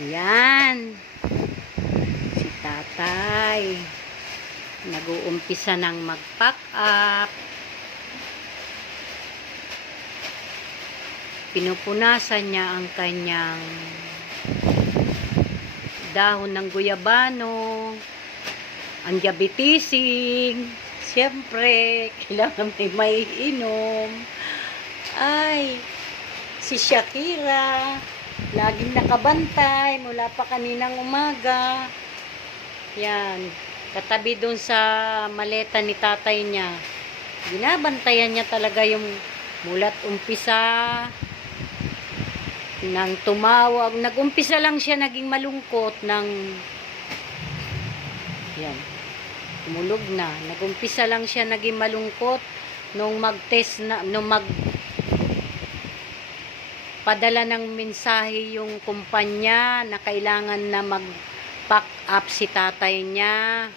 Ayan. Si tatay. Nag-uumpisa ng mag-pack up. Pinupunasan niya ang kanyang dahon ng guyabano. Ang diabetising. Siyempre, kailangan may inom. Ay, si Shakira, laging nakabantay mula pa kaninang umaga. Yan, katabi dun sa maleta ni tatay niya. Binabantayan niya talaga yung mulat umpisa nang tumawag. Nag-umpisa lang siya naging malungkot ng yan. Tumulog na. Nag-umpisa lang siya naging malungkot nung mag-test na, nung padala ng mensahe yung kumpanya na kailangan na mag-pack up si tatay niya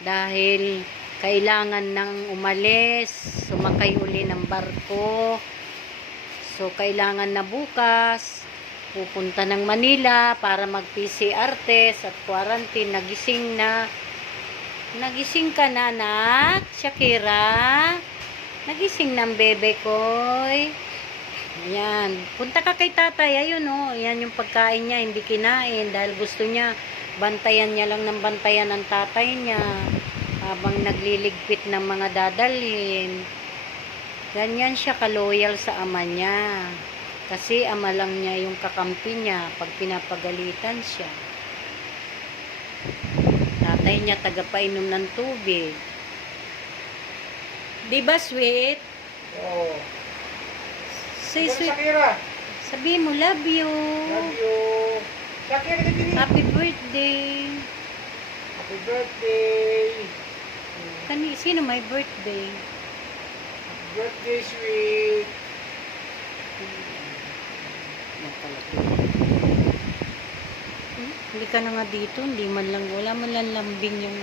dahil kailangan nang umalis, sumakay uli ng barko. So, kailangan na bukas pupunta ng Manila para mag-PCR test at quarantine. Nagising ka na, anak? Shakira? Nagising ng bebe koy? Ayan. Punta ka kay tatay. Ayun, oh. Ayan yung pagkain niya. Hindi kinain dahil gusto niya. Bantayan niya lang ng bantayan ng tatay niya habang nagliligpit ng mga dadalhin. Ganyan siya ka-loyal sa ama niya. Kasi ama lang niya yung kakampi niya pag pinapagalitan siya. Tatay niya tagapainom ng tubig. Diba, sweet? Oo. Say, Ikaw, sweet. Shakira. Sabi mo, love you. Love you. Shakira, hindi. Happy birthday. Happy birthday. Sino may birthday? Happy birthday, sweet. Hindi ka na nga dito. Hindi man lang, wala man lang lambing yung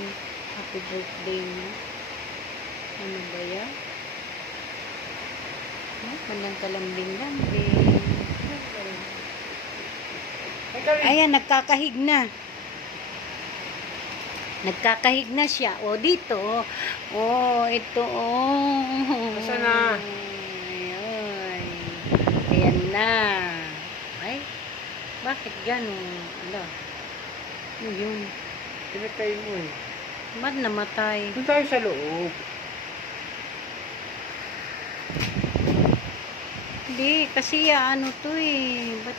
happy birthday mo. Ano ba yan? Man lang kalambing-lambing. Ayan, nagkakahig na. Nagkakahig na siya. O, dito. O, ito. O. Nasaan na? Ay. Ayan na. Ay, bakit gano'n? Ala. Ano yun? Pinatay mo eh. Ba't namatay? Doon tayo sa loob. Hindi, kasi ano to eh. Ba't